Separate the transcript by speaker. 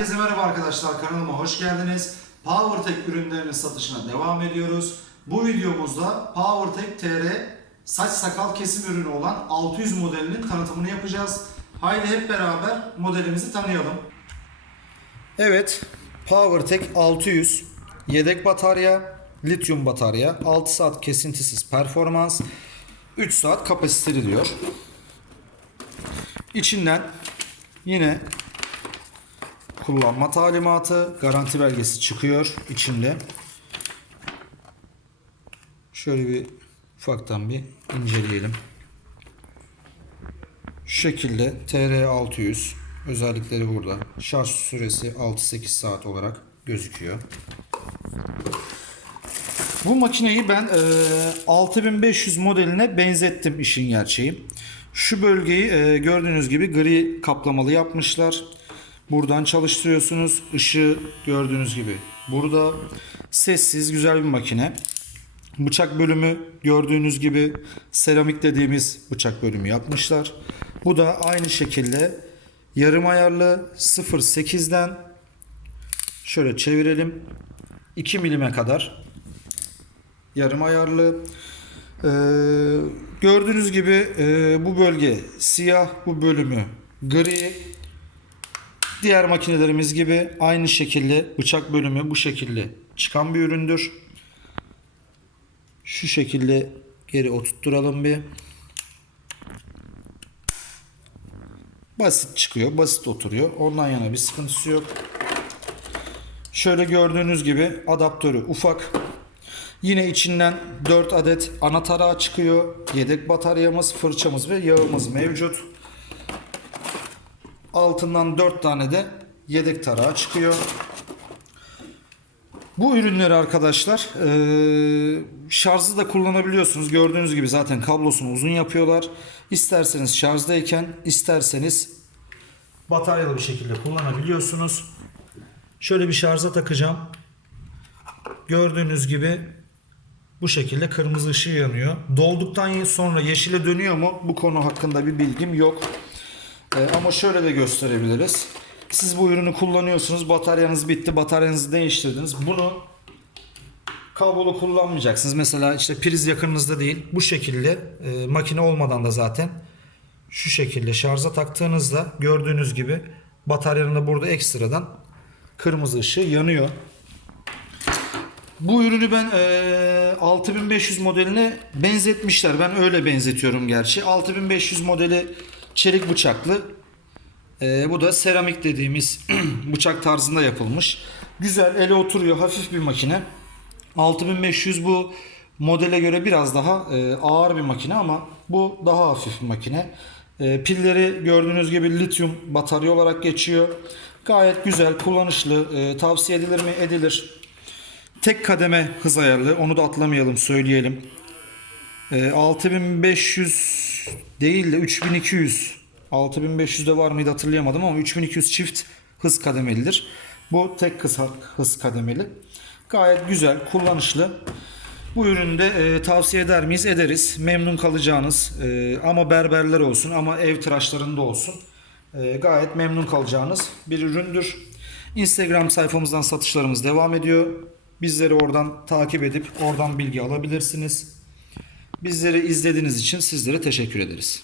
Speaker 1: Herkese merhaba arkadaşlar kanalıma hoş geldiniz. PowerTech ürünlerinin satışına devam ediyoruz. Bu videomuzda PowerTech TR saç sakal kesim ürünü olan 600 modelinin tanıtımını yapacağız. Haydi hep beraber modelimizi tanıyalım. Evet, PowerTech 600 yedek batarya, lityum batarya, 6 saat kesintisiz performans, 3 saat kapasiteli diyor. İçinden yine kullanma talimatı, garanti belgesi çıkıyor içinde. Şöyle bir ufaktan bir inceleyelim. Şu şekilde TR600 özellikleri burada. Şarj süresi 6-8 saat olarak gözüküyor. Bu makineyi ben e, 6500 modeline benzettim işin gerçeği. Şu bölgeyi e, gördüğünüz gibi gri kaplamalı yapmışlar. Buradan çalıştırıyorsunuz. Işığı gördüğünüz gibi burada. Sessiz güzel bir makine. Bıçak bölümü gördüğünüz gibi seramik dediğimiz bıçak bölümü yapmışlar. Bu da aynı şekilde yarım ayarlı 0.8'den şöyle çevirelim 2 milime kadar yarım ayarlı. Ee, gördüğünüz gibi e, bu bölge siyah, bu bölümü gri. Diğer makinelerimiz gibi aynı şekilde bıçak bölümü bu şekilde çıkan bir üründür. Şu şekilde geri oturtturalım bir. Basit çıkıyor, basit oturuyor. Ondan yana bir sıkıntısı yok. Şöyle gördüğünüz gibi adaptörü ufak. Yine içinden 4 adet ana tarağı çıkıyor. Yedek bataryamız, fırçamız ve yağımız mevcut. Altından 4 tane de yedek tarağı çıkıyor. Bu ürünleri arkadaşlar eee şarjı da kullanabiliyorsunuz. Gördüğünüz gibi zaten kablosunu uzun yapıyorlar. İsterseniz şarjdayken isterseniz bataryalı bir şekilde kullanabiliyorsunuz. Şöyle bir şarja takacağım. Gördüğünüz gibi bu şekilde kırmızı ışığı yanıyor. Dolduktan sonra yeşile dönüyor mu? Bu konu hakkında bir bilgim yok. Ee, ama şöyle de gösterebiliriz. Siz bu ürünü kullanıyorsunuz. Bataryanız bitti. Bataryanızı değiştirdiniz. Bunu kablolu kullanmayacaksınız. Mesela işte priz yakınınızda değil. Bu şekilde e, makine olmadan da zaten şu şekilde şarja taktığınızda gördüğünüz gibi bataryanın da burada ekstradan kırmızı ışığı yanıyor. Bu ürünü ben eee, 6500 modeline benzetmişler. Ben öyle benzetiyorum gerçi. 6500 modeli çelik bıçaklı. Eee, bu da seramik dediğimiz bıçak tarzında yapılmış. Güzel, ele oturuyor. Hafif bir makine. 6500 bu modele göre biraz daha eee, ağır bir makine ama bu daha hafif bir makine. Eee, pilleri gördüğünüz gibi lityum batarya olarak geçiyor. Gayet güzel, kullanışlı. Eee, tavsiye edilir mi? Edilir. Tek kademe hız ayarlı. Onu da atlamayalım söyleyelim. Ee, 6500 değil de 3200. 6500'de var mıydı hatırlayamadım ama 3200 çift hız kademelidir. Bu tek hız, hız kademeli. Gayet güzel, kullanışlı. Bu ürünü de e, tavsiye eder miyiz? Ederiz. Memnun kalacağınız e, ama berberler olsun ama ev tıraşlarında olsun. E, gayet memnun kalacağınız bir üründür. Instagram sayfamızdan satışlarımız devam ediyor. Bizleri oradan takip edip oradan bilgi alabilirsiniz. Bizleri izlediğiniz için sizlere teşekkür ederiz.